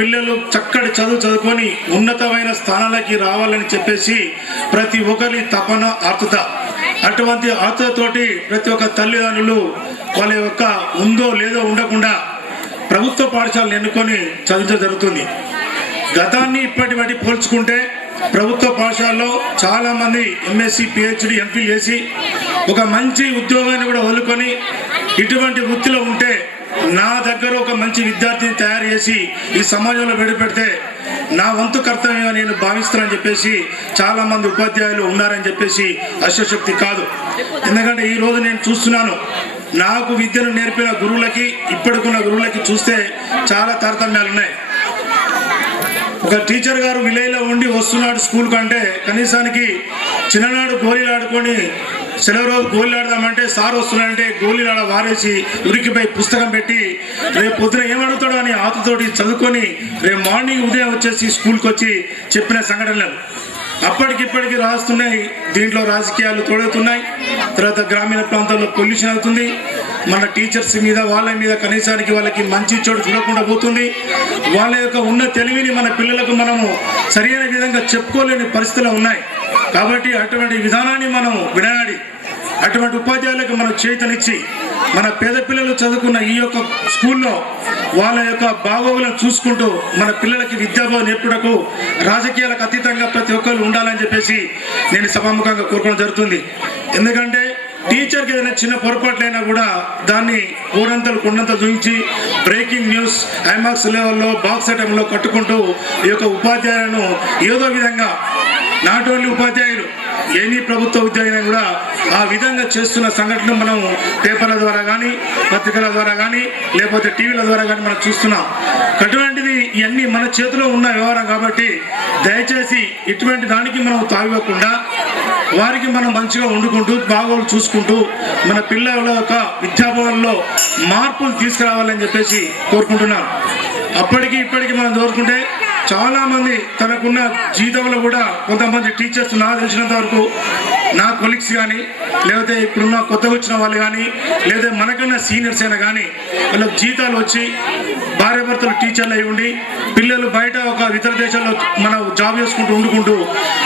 పిల్లలు చక్కటి చదువుకొని ఉన్నతమైన స్థానాలకి రావాలని చెప్పేసి ప్రతి ఒక్కరి తపన ఆర్తుత. అటువంటి ఆర్తుతతోటి ప్రతి ఒక్క తల్లిదండ్రులు వాళ్ళ యొక్క ఉందో లేదో ఉండకుండా ప్రభుత్వ పాఠశాలను ఎన్నుకొని చదివించడం జరుగుతుంది. గతాన్ని ఇప్పటి బట్టి పోల్చుకుంటే ప్రభుత్వ పాఠశాలలో చాలామంది ఎంఎస్సి, పిహెచ్డి, ఎంఫిల్ చేసి ఒక మంచి ఉద్యోగాన్ని కూడా వదులుకొని ఇటువంటి వృత్తిలో ఉంటే నా దగ్గర ఒక మంచి విద్యార్థిని తయారు చేసి ఈ సమాజంలో పెడిపెడితే నా వంతు కర్తవ్యంగా నేను భావిస్తానని చెప్పేసి చాలామంది ఉపాధ్యాయులు ఉన్నారని చెప్పేసి అశక్తి కాదు. ఎందుకంటే ఈరోజు నేను చూస్తున్నాను, నాకు విద్యను నేర్పిన గురువులకి ఇప్పటికున్న గురువులకి చూస్తే చాలా తారతమ్యాలు ఉన్నాయి. ఒక టీచర్ గారు విలేజ్లో ఉండి వస్తున్నాడు స్కూల్ కంటే కనీసానికి చిన్ననాడు గోళీలు ఆడుకొని సెలవు రోజు గోళీలు ఆడదామంటే సార్ వస్తున్నాడంటే గోళీలు ఆడ వారేసి ఉరికిపై పుస్తకం పెట్టి రేపు పొద్దున ఏమడుగుతాడో అని ఆతతోటి చదువుకొని రేపు మార్నింగ్ ఉదయం వచ్చేసి స్కూల్కి వచ్చి చెప్పిన సంఘటనలు అప్పటికిప్పటికి రాస్తున్నాయి. దీంట్లో రాజకీయాలు తోడవుతున్నాయి. తర్వాత గ్రామీణ ప్రాంతాల్లో పొల్యూషన్ అవుతుంది. మన టీచర్స్ మీద వాళ్ళ మీద కనీసానికి వాళ్ళకి మంచి చోటు చూడకుండా పోతుంది. వాళ్ళ యొక్క ఉన్న తెలివిని మన పిల్లలకు మనము సరైన విధంగా చెప్పుకోలేని పరిస్థితులు ఉన్నాయి. కాబట్టి అటువంటి విధానాన్ని మనం వినాడి అటువంటి ఉపాధ్యాయులకు మనం చేతనిచ్చి మన పేద పిల్లలు చదువుకున్న ఈ యొక్క స్కూల్లో వాళ్ళ యొక్క బాగోగులను చూసుకుంటూ మన పిల్లలకి విద్యాబోధన నేర్పుటకు రాజకీయాలకు అతీతంగా ప్రతి ఒక్కరు ఉండాలని చెప్పేసి నేను సభాముఖంగా కోరుకోవడం జరుగుతుంది. ఎందుకంటే టీచర్కి ఏదైనా చిన్న పొరపాట్లైనా కూడా దాన్ని కొండంతలు చూపించి బ్రేకింగ్ న్యూస్ ఐమాక్స్ లెవెల్లో బాక్స్ ఐటంలో కట్టుకుంటూ ఈ యొక్క ఉపాధ్యాయులను ఏదో విధంగా నాట్ ఓన్లీ ఉపాధ్యాయులు ఎనీ ప్రభుత్వ ఉద్యోగం కూడా ఆ విధంగా చేస్తున్న సంఘటనలు మనం పేపర్ల ద్వారా కానీ పత్రికల ద్వారా కానీ లేకపోతే టీవీల ద్వారా కానీ మనం చూస్తున్నాం. అటువంటిది ఇవన్నీ మన చేతిలో ఉన్న వ్యవహారం కాబట్టి దయచేసి ఇటువంటి దానికి మనం తావివ్వకుండా వారికి మనం మంచిగా వండుకుంటూ బాగోలు చూసుకుంటూ మన పిల్లల యొక్క విద్యాభవనంలో మార్పులు తీసుకురావాలని చెప్పేసి కోరుకుంటున్నాం. అప్పటికి ఇప్పటికి మనం కోరుకుంటే చాలామంది తనకున్న జీతంలో కూడా కొంతమంది టీచర్స్ నాకు తెలిసినంత వరకు నా కొలీగ్స్ కానీ లేకపోతే ఇప్పుడున్న కొత్తగా వచ్చిన వాళ్ళు కానీ లేదా మనకన్నా సీనియర్స్ అయినా కానీ వాళ్ళకి జీతాలు వచ్చి భార్యాభర్తలు టీచర్లు అయి ఉండి పిల్లలు బయట ఒక ఇతర దేశాల్లో మనం జాబ్ చేసుకుంటూ వండుకుంటూ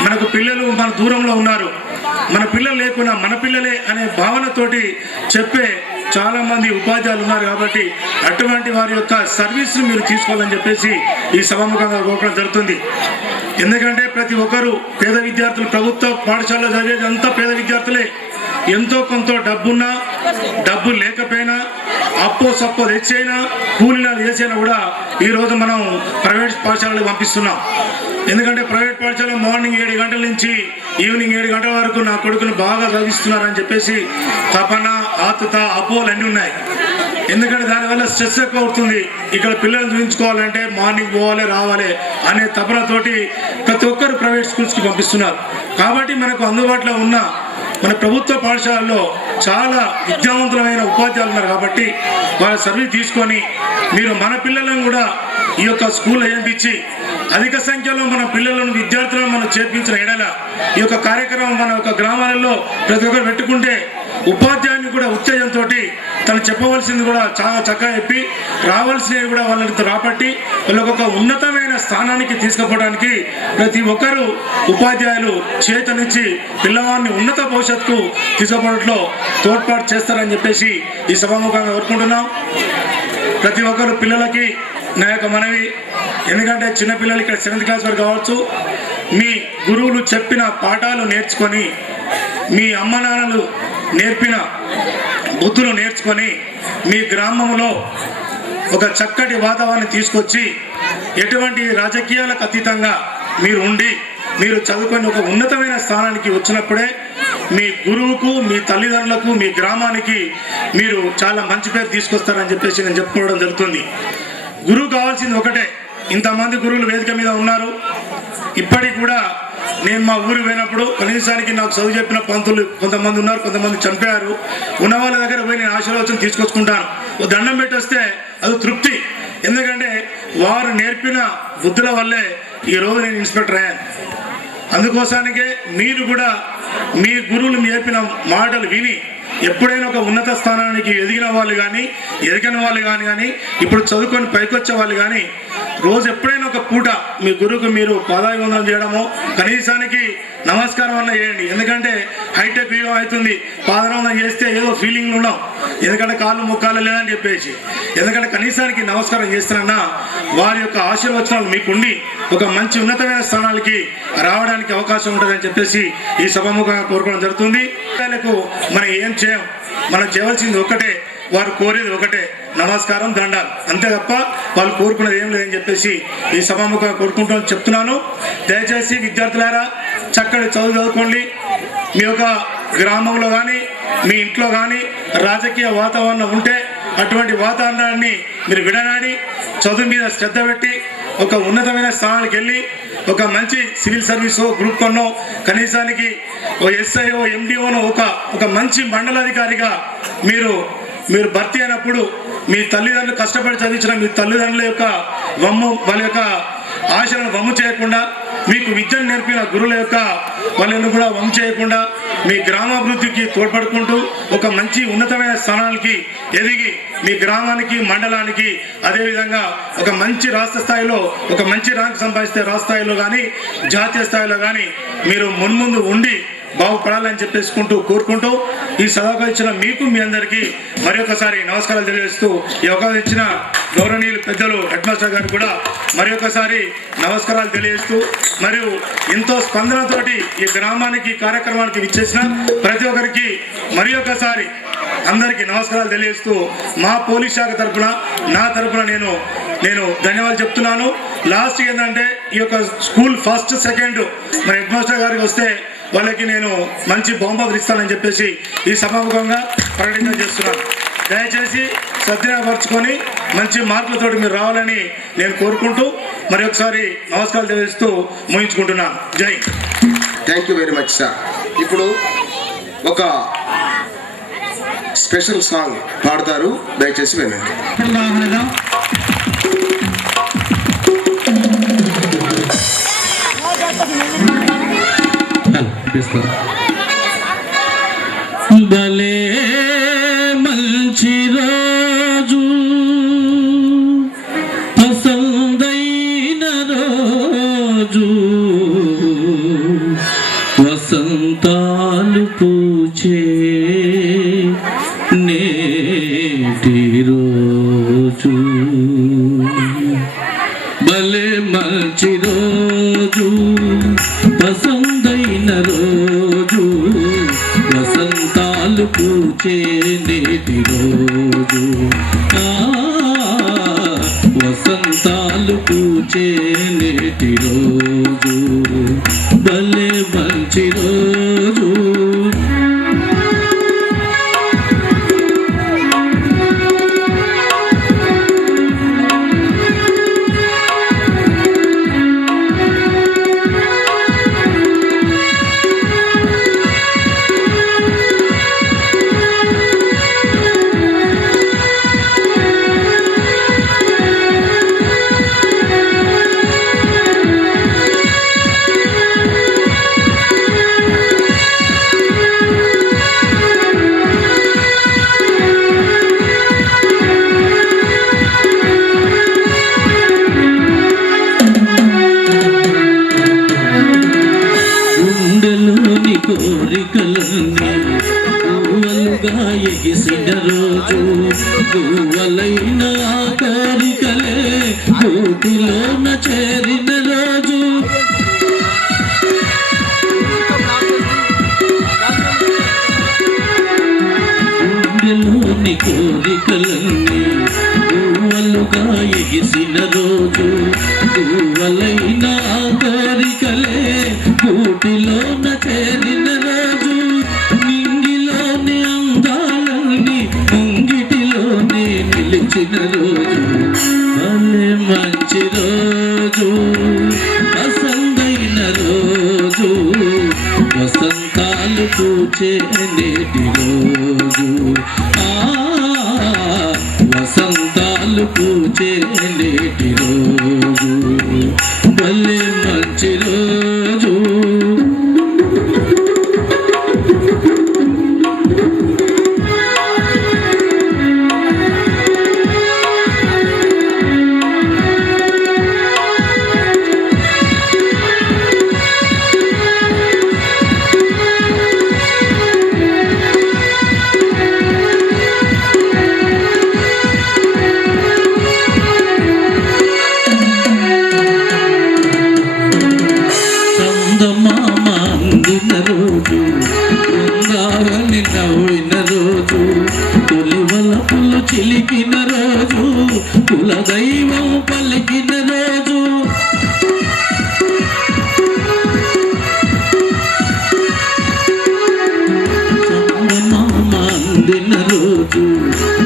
మనకు పిల్లలు మన దూరంలో ఉన్నారు, మన పిల్లలు లేకున్నా మన పిల్లలే అనే భావనతోటి చెప్పే చాలామంది ఉపాధ్యాయులు ఉన్నారు. కాబట్టి అటువంటి వారి యొక్క సర్వీస్ను మీరు తీసుకోవాలని చెప్పేసి ఈ సభాముఖంగా కోరడం జరుగుతుంది. ఎందుకంటే ప్రతి ఒక్కరు పేద విద్యార్థులు ప్రభుత్వ పాఠశాలలో చదివేది అంతా పేద విద్యార్థులే. ఎంతో కొంత డబ్బున్నా డబ్బు లేకపోయినా అప్పో సప్పో తెచ్చైనా కూలీనాలు చేసైనా కూడా ఈరోజు మనం ప్రైవేట్ పాఠశాలకు పంపిస్తున్నాం. ఎందుకంటే ప్రైవేట్ పాఠశాల మార్నింగ్ 7 గంటల నుంచి ఈవినింగ్ 7 గంటల వరకు నా కొడుకును బాగా చదివిస్తున్నారని చెప్పేసి తపన ఆతుత అపోలు అన్నీ ఉన్నాయి. ఎందుకంటే దానివల్ల స్ట్రెస్ ఎక్కువ అవుతుంది. ఇక్కడ పిల్లల్ని చూపించుకోవాలంటే మార్నింగ్ పోవాలి రావాలి అనే తపనతోటి ప్రతి ఒక్కరు ప్రైవేట్ స్కూల్స్కి పంపిస్తున్నారు. కాబట్టి మనకు అందుబాటులో ఉన్న మన ప్రభుత్వ పాఠశాలలో చాలా విద్యావంతులమైన ఉపాధ్యాయులు ఉన్నారు. కాబట్టి వాళ్ళ సర్వీస్ తీసుకొని మీరు మన పిల్లలను కూడా ఈ యొక్క స్కూల్లో ఏంపించి అధిక సంఖ్యలో మన పిల్లలను విద్యార్థులను మనం చేర్పించిన ఎడల ఈ యొక్క కార్యక్రమం మన యొక్క గ్రామాలలో ప్రతి ఒక్కరు పెట్టుకుంటే ఉపాధ్యాయుని కూడా ఉత్తేజంతో తను చెప్పవలసింది కూడా చాలా చక్కగా చెప్పి రావాల్సినవి కూడా వాళ్ళని రాబట్టి వాళ్ళకు ఒక ఉన్నతమైన స్థానానికి తీసుకుపోవడానికి ప్రతి ఒక్కరూ ఉపాధ్యాయులు చేతనిచ్చి పిల్లవాడిని ఉన్నత భవిష్యత్తుకు తీసుకుపోవడంలో తోడ్పాటు చేస్తారని చెప్పేసి ఈ సభాముఖంగా కోరుకుంటున్నాం. ప్రతి ఒక్కరు పిల్లలకి నా యొక్క మనవి, ఎందుకంటే చిన్నపిల్లలు ఇక్కడ 7th క్లాస్ వరకు కావచ్చు, మీ గురువులు చెప్పిన పాఠాలు నేర్చుకొని మీ అమ్మ నాన్నలు నేర్పిన బుద్ధులు నేర్చుకొని మీ గ్రామంలో ఒక చక్కటి వాతావరణం తీసుకొచ్చి ఎటువంటి రాజకీయాలకు అతీతంగా మీరు ఉండి మీరు చదువుకొని ఒక ఉన్నతమైన స్థానానికి వచ్చినప్పుడే మీ గురువుకు మీ తల్లిదండ్రులకు మీ గ్రామానికి మీరు చాలా మంచి పేరు తీసుకొస్తారని చెప్పేసి నేను చెప్పుకోవడం జరుగుతుంది. గురువు కావాల్సింది ఒకటే. ఇంతమంది గురువులు వేదిక మీద ఉన్నారు. ఇప్పటికి కూడా నేను మా ఊరు పోయినప్పుడు కనీసానికి నాకు చదువు చెప్పిన పంతులు కొంతమంది ఉన్నారు, కొంతమంది చనిపోయారు. ఉన్న వాళ్ళ దగ్గర పోయి నేను ఆశీర్వచనం తీసుకొచ్చుకుంటాను. దండం పెట్టి వస్తే అది తృప్తి. ఎందుకంటే వారు నేర్పిన బుద్ధుల వల్లే ఈరోజు నేను ఇన్స్పెక్టర్ అయ్యాను. అందుకోసానికే మీరు కూడా మీ గురువులు నేర్పిన మాటలు విని ఎప్పుడైనా ఒక ఉన్నత స్థానానికి ఎదిగిన వాళ్ళు కానీ ఎదిగిన వాళ్ళు కానీ ఇప్పుడు చదువుకొని పైకి వచ్చే వాళ్ళు కానీ రోజు ఎప్పుడైనా ఒక పూట మీ గురువుకు మీరు పాదాభివందనం చేయడము, కనీసానికి నమస్కారం అన్న చేయండి. ఎందుకంటే హైటెక్ యుగం అవుతుంది, పాదాభివందనం చేస్తే ఏదో ఫీలింగ్ ఉన్నాం, ఎందుకంటే కాళ్ళు ముక్కాలు లేదని చెప్పేసి. ఎందుకంటే కనీసానికి నమస్కారం చేస్తానన్నా వారి యొక్క ఆశీర్వచనాలు మీకుండి ఒక మంచి ఉన్నతమైన స్థానాలకి రావడానికి అవకాశం ఉంటుందని చెప్పేసి ఈ సభాముఖంగా కోరుకోవడం జరుగుతుంది. మనం ఏం చేయం, మనం చేయవలసింది ఒకటే, వారు కోరేది ఒకటే, నమస్కారం, దండాలు, అంతే తప్ప వాళ్ళు కోరుకునేది ఏం లేదని చెప్పేసి ఈ సభాముఖంగా కోరుకుంటూ చెప్తున్నాను. దయచేసి విద్యార్థులారా చక్కటి చదువుకోండి. మీ యొక్క గ్రామంలో కానీ మీ ఇంట్లో కానీ రాజకీయ వాతావరణం ఉంటే అటువంటి వాతావరణాన్ని మీరు విడనాడి చదువు మీద శ్రద్ధ పెట్టి ఒక ఉన్నతమైన స్థానాలకు వెళ్ళి ఒక మంచి సివిల్ సర్వీసో గ్రూప్ వన్నో కనీసానికి ఓ ఎస్ఐఓ ఎండిఓనో ఒక మంచి మండలాధికారిగా మీరు భర్తీ అయినప్పుడు మీ తల్లిదండ్రులు కష్టపడి చదివించిన మీ తల్లిదండ్రుల యొక్క వాళ్ళ యొక్క ఆశలను వమ్ము చేయకుండా, మీకు విద్యను నేర్పిన గురువుల యొక్క వాళ్ళను కూడా వమ్ము చేయకుండా మీ గ్రామాభివృద్ధికి తోడ్పడుకుంటూ ఒక మంచి ఉన్నతమైన స్థానాలకి ఎదిగి మీ గ్రామానికి మండలానికి అదేవిధంగా ఒక మంచి రాష్ట్ర స్థాయిలో ఒక మంచి ర్యాంక్ సంపాదిస్తే రాష్ట్ర స్థాయిలో కానీ జాతీయ స్థాయిలో కానీ మీరు మున్ముందు ఉండి బాగుపడాలని చెప్పేసుకుంటూ కోరుకుంటూ ఈ సభకు ఇచ్చిన మీకు మీ అందరికీ మరొకసారి నమస్కారాలు తెలియజేస్తూ ఈ అవకాశం ఇచ్చిన గౌరవనీయులు పెద్దలు హెడ్ మాస్టర్ గారు కూడా మరొకసారి నమస్కారాలు తెలియజేస్తూ మరియు ఎంతో స్పందనతోటి ఈ గ్రామానికి కార్యక్రమానికి విచ్చేసిన ప్రతి ఒక్కరికి మరొకసారి అందరికీ నమస్కారాలు తెలియజేస్తూ మా పోలీస్ శాఖ తరఫున నా తరఫున నేను ధన్యవాదాలు చెప్తున్నాను. లాస్ట్ ఏంటంటే ఈ యొక్క స్కూల్ ఫస్ట్ సెకండ్ మరి హెడ్ మాస్టర్ గారికి వస్తే వాళ్ళకి నేను మంచి బహుమతులు ఇస్తానని చెప్పేసి ఈ సభాముఖంగా ప్రకటన చేస్తున్నాను. దయచేసి సద్వినియోగపరచుకొని మంచి మార్కులతోటి మీరు రావాలని నేను కోరుకుంటూ మరి ఒకసారి నమస్కారాలు తెలియజేస్తూ ముగించుకుంటున్నాను. జై. Thank you very much sir. ఇప్పుడు ఒక స్పెషల్ సాంగ్ పాడతారు, దయచేసి వినండి. భలే మంచి రోజు, పసందైన రోజు, వసంతాలు పూచే నేటి రోజు. భలే మంచి రోజు, పసందైన రోజు, వసంతాలు పూచే నేటి రోజు. వసంతాలు పూచే నేటి రోజు, భలే మంచి రోజు. కోరికలన్నీ పువ్వులుగా ఎగిసిన రోజు, పువ్వులైన కోరికలే గూటిలోన చేరిన రోజు. గుండెలోని కోరికలన్నీ పువ్వులుగా ఎగిసిన రోజు, పువ్వులైన కోరికలే గూటిలోన చేరిన రోజు. నింగిలోని అందాలన్నీ ముంగిటిలోనే నిలిచిన రోజు, భలే మంచి రోజు, పసందైన రోజు, వసంతాలు పూచే నేటి రోజు. వసంతాలు పూచే నేటి రోజు, భలే మంచి రోజు. పలికిన రోజు, కులదైవం పలికిన రోజు. అందిన రోజు,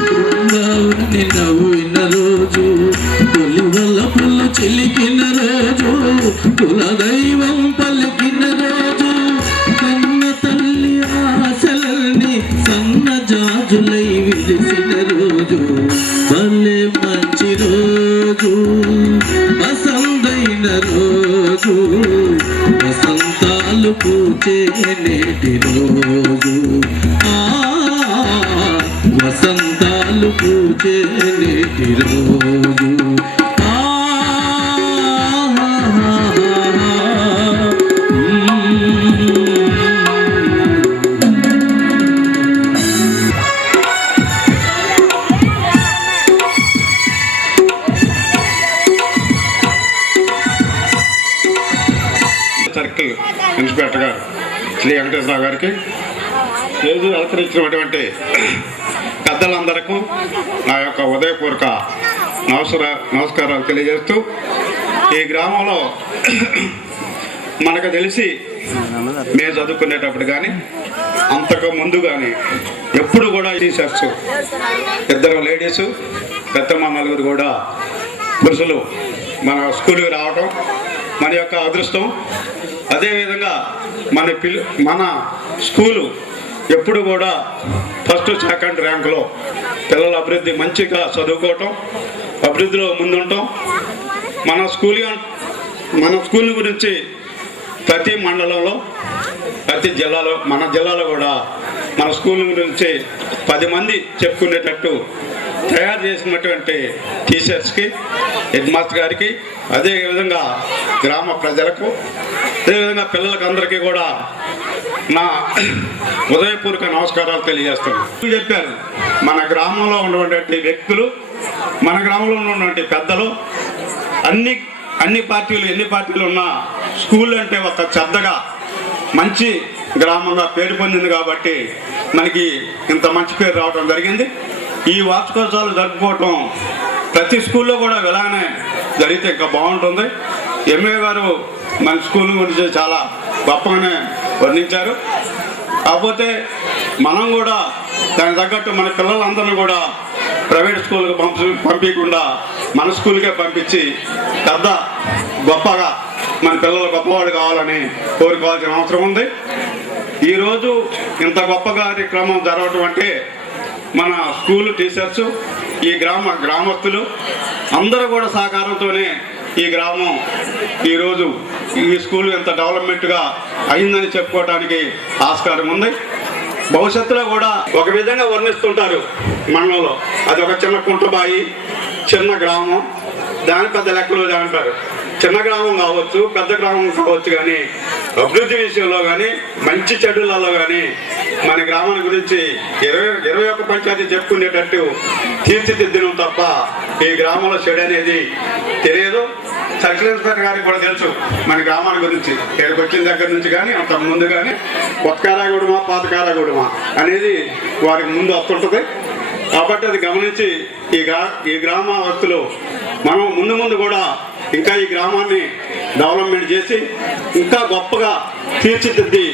బృందావని నవ్విన రోజు, తొలివలపులు చిలికిన రోజు, కులదైవం పలికిన రోజు. కన్న తల్లి ఆశలన్నీ సన్నజాజులై విరిసిన రోజు, భలే మంచి రోజు, వసంతైన రోజు, వసంతాలు పూచే నేటి రోజు. వసంతాలు పూచే నేటి రోజు. సర్కిల్ ఇన్స్పెక్టర్ గారు శ్రీ వెంకటేశ్వరరావు గారికి, రోజు అలంకరించినటువంటి పెద్దలందరికీ నా యొక్క ఉదయపూర్వక నమస్కారాలు తెలియజేస్తూ, ఈ గ్రామంలో మనకు తెలిసి మేము చదువుకునేటప్పుడు కానీ అంతకు ముందు కానీ ఎప్పుడు కూడా టీచర్స్, ఇద్దరు లేడీసు, పెద్దమ్మ నలుగురు కూడా పురుషులు మన స్కూల్కి రావటం మన యొక్క అదృష్టం. అదేవిధంగా మన స్కూలు ఎప్పుడు కూడా ఫస్ట్ సెకండ్ ర్యాంకులో పిల్లల అభివృద్ధి మంచిగా చదువుకోవటం, అభివృద్ధిలో ముందుంటాం. మన స్కూల్ గురించి ప్రతి మండలంలో, ప్రతి జిల్లాలో, మన జిల్లాలో కూడా మన స్కూల్ గురించి 10 మంది చెప్పుకునేటట్టు తయారు చేసినటువంటి టీచర్స్కి, హెడ్ మాస్టర్ గారికి, అదేవిధంగా గ్రామ ప్రజలకు, అదేవిధంగా పిల్లలకు అందరికీ కూడా నా ఉదయపూర్వక నమస్కారాలు తెలియజేస్తున్నాను. చెప్పారు, మన గ్రామంలో ఉన్నటువంటి వ్యక్తులు, మన గ్రామంలో ఉన్నటువంటి పెద్దలు, ఎన్ని పార్టీలు ఉన్నా స్కూల్ అంటే ఒక శ్రద్ధగా మంచి గ్రామంగా పేరు పొందింది కాబట్టి మనకి ఇంత మంచి పేరు రావడం జరిగింది. ఈ వార్షికోత్సవాలు జరుపుకోవటం ప్రతి స్కూల్లో కూడా ఇలానే జరిగితే ఇంకా బాగుంటుంది. ఎంఏ గారు మన స్కూల్ గురించి చాలా గొప్పగానే వర్ణించారు. కాకపోతే మనం కూడా దానికి తగ్గట్టు మన పిల్లలందరినీ కూడా ప్రైవేట్ స్కూల్కి పంపించకుండా మన స్కూల్కే పంపించి పెద్ద గొప్పగా మన పిల్లలు గొప్పవాడు కావాలని కోరుకోవాల్సిన అవసరం ఉంది. ఈరోజు ఇంత గొప్ప కార్యక్రమం జరగటం అంటే మన స్కూల్ టీచర్సు, ఈ గ్రామస్తులు అందరూ కూడా సహకారంతోనే ఈ గ్రామం ఈరోజు ఈ స్కూల్ ఎంత డెవలప్మెంట్గా అయిందని చెప్పుకోవడానికి ఆస్కారం ఉంది. భవిష్యత్తులో కూడా ఒక విధంగా వర్ణిస్తుంటారు మండలంలో, అది ఒక చిన్న కుంటబాయి, చిన్న గ్రామం, దాని పెద్ద లెక్కలు అంటారు. చిన్న గ్రామం కావచ్చు, పెద్ద గ్రామం కావచ్చు, కానీ అభివృద్ధి విషయంలో కానీ మంచి చెడులలో కానీ మన గ్రామాల గురించి 21 పంచాయతీ చెప్పుకునేటట్టు తీర్చిదిద్దడం తప్ప ఈ గ్రామంలో చెడు అనేది తెలియదు. సర్కిల్ ఇన్స్పెక్టర్ గారికి కూడా తెలుసు మన గ్రామాల గురించి. ఇక్కడికి వచ్చిన దగ్గర నుంచి కానీ అంత ముందు కానీ కొత్త కారాగూడమా పాత కారాగూడమా అనేది వారికి ముందు వస్తుంటుంది. కాబట్టి అది గమనించి ఈ గ్రామస్తులు మనం ముందు కూడా ఇంకా ఈ గ్రామాన్ని డెవలప్మెంట్ చేసి ఇంకా గొప్పగా తీర్చిదిద్ది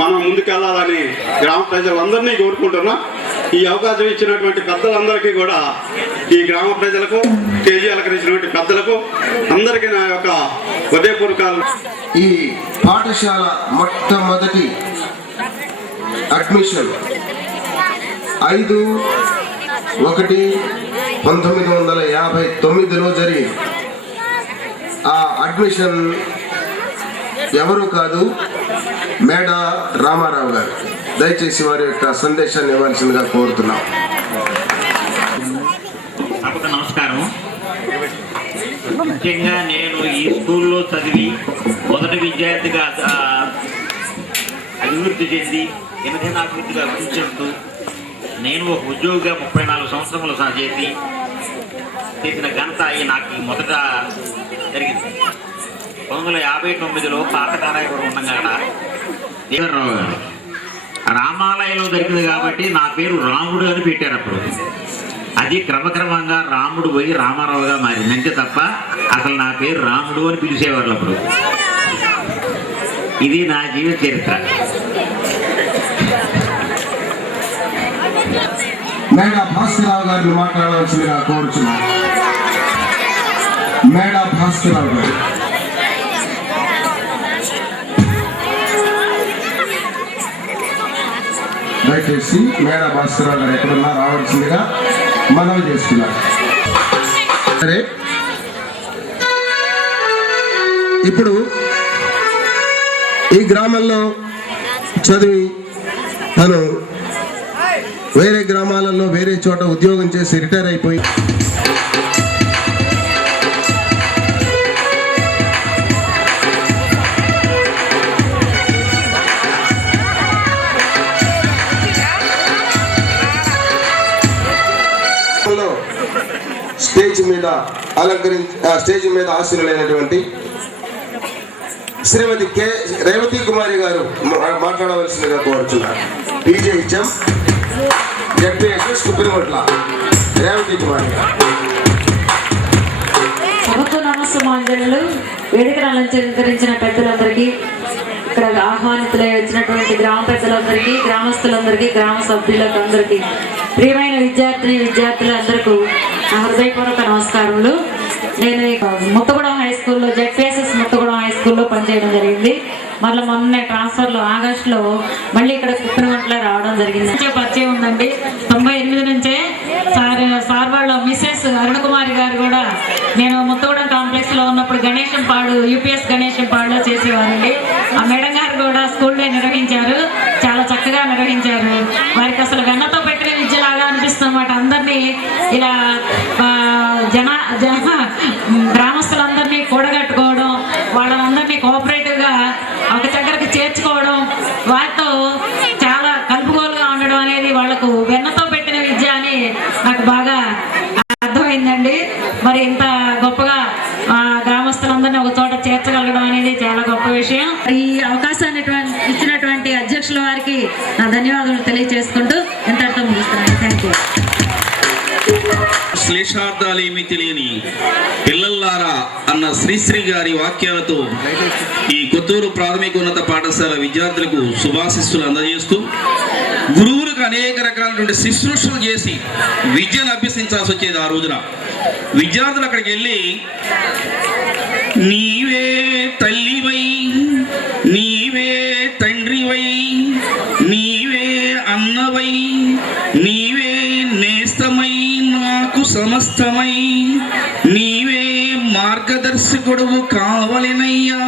మనం ముందుకెళ్ళాలని గ్రామ ప్రజలందరినీ కోరుకుంటున్నా. ఈ అవకాశం ఇచ్చినటువంటి పెద్దలందరికీ కూడా, ఈ గ్రామ ప్రజలకు, కేజీఎల్కి ఇచ్చినటువంటి పెద్దలకు అందరికీ నా యొక్క హృదయపూర్వకాలు. ఈ పాఠశాల మొట్టమొదటి అడ్మిషన్ 5/1/1959లో జరిగింది. ఆ అడ్మిషన్ ఎవరు కాదు, మేడ రామారావు గారు. దయచేసి వారి యొక్క సందేశాన్ని ఇవ్వాల్సిందిగా కోరుతున్నాం. నమస్కారం. ముఖ్యంగా నేను ఈ స్కూల్లో చదివి మొదటి విద్యార్థిగా అభివృద్ధి చెంది అభివృద్ధిగా గుర్తించుతూ నేను ఒక ఉద్యోగిగా 34 సంవత్సరములు చేసిన ఘనత నాకు మొదట జరిగింది. 1959లో పాత కారాయగూడ ఉండగా దేవరావు గారు రామాలయంలో జరిగింది కాబట్టి నా పేరు రాముడు అని పెట్టారు. అప్పుడు అది క్రమక్రమంగా రాముడు పోయి రామారావుగా మారింది అంతే తప్ప అసలు నా పేరు రాముడు అని పిలిచేవాళ్ళు అప్పుడు. ఇది నా జీవిత చరిత్ర. మేడా భాస్కరరావు గారిని మాట్లాడవలసిందిగా కోరుచున్నాను. మేడా భాస్కరరావు గారు. దయచేసి మేడా భాస్కరరావు గారు ఎక్కడున్నా రావాల్సిందిగా మనవి చేస్తున్నారు. సరే, ఇప్పుడు ఈ గ్రామంలో చదివి తను వేరే గ్రామాలలో వేరే చోట ఉద్యోగం చేసి రిటైర్ అయిపోయి స్టేజ్ మీద ఆశీనులైనటువంటి శ్రీమతి కె రేవతి కుమారి గారు మాట్లాడవలసిందిగా కోరుచున్నారు. పీజేహెచ్ఎం జడ్పీఎస్ఎస్ కుప్పిరిమట్ల రేవతి కుమారి గారు. సభకు నమస్సమాంజలు. వేదికను అలంకరించిన పెద్దలందరికీ, ఇక్కడ ఆహ్వానితులై వచ్చినటువంటి గ్రామ పెద్దలందరికీ, గ్రామస్తులందరికీ, గ్రామ సభ్యులకు అందరికీ, ప్రియమైన విద్యార్థులందరికీ నా హృదయపూర్వక నమస్కారములు. నేను ముత్తగూడెం హై స్కూల్లో జెడ్పీఎస్ఎస్ ముత్తగూడెం హై స్కూల్లో పనిచేయడం జరిగింది. మళ్ళీ మొన్న ట్రాన్స్ఫర్లో ఆగస్టులో మళ్ళీ ఇక్కడ కుప్పిరిమట్ల రావడం జరిగింది. పరిచయం ఉందండి. 98 నుంచే సార్ వాళ్ళ మిస్సెస్ అరుణ కుమారి గారు కూడా నేను ముత్తగూడెం కాంప్లెక్స్లో ఉన్నప్పుడు యూపీఎస్ గణేశం పాడులో చేసేవారండి. ఆ మేడం గారు కూడా స్కూల్ డే నిర్వహించారు. చాలా చక్కగా నిర్వహించారు. వారికి అసలు వెన్నతో పెట్టిన విద్యలాగా అనిపిస్తుంది అన్నమాట. అందరినీ ఇలా గ్రామస్తులందరినీ కూడగట్టుకోవడం, వాళ్ళందరినీ కోఆపరేటివ్గా ఒక దగ్గరికి చేర్చుకోవడం, వారితో చాలా కలుపుగోలుగా ఉండడం అనేది వాళ్లకు వెన్నతో పెట్టిన విద్య అని నాకు బాగా అర్థమైందండి. మరి ఇంత గొప్పగా గ్రామస్తులందరినీ ఒక చోట చేర్చగలగడం అనేది చాలా గొప్ప విషయం. ఈ అవకాశాన్ని ఇచ్చినటువంటి అధ్యక్షుల వారికి నా ధన్యవాదాలు తెలియజేసుకుంటూ ఇంతటితో ముగిస్తున్నాను. Thank you. శ్లేషార్థాలేమీ తెలియని పిల్లల్లారా అన్న శ్రీశ్రీ గారి వాక్యాలతో ఈ కొత్తూరు ప్రాథమికోన్నత పాఠశాల విద్యార్థులకు శుభాశిస్సులు అందజేస్తూ, గురువులకు అనేక రకాలైనటువంటి శుశ్రూషలు చేసి విద్యను అభ్యసించాల్సి వచ్చేది. ఆ రోజున విద్యార్థులు అక్కడికి వెళ్ళి నీవే తల్లివై, నీవే తండ్రివై, నీవే అన్నవై, నీవే నేస్తమై, నాకు సమస్తమై, నీవే మార్గదర్శకుడు కావలెనయ్యా.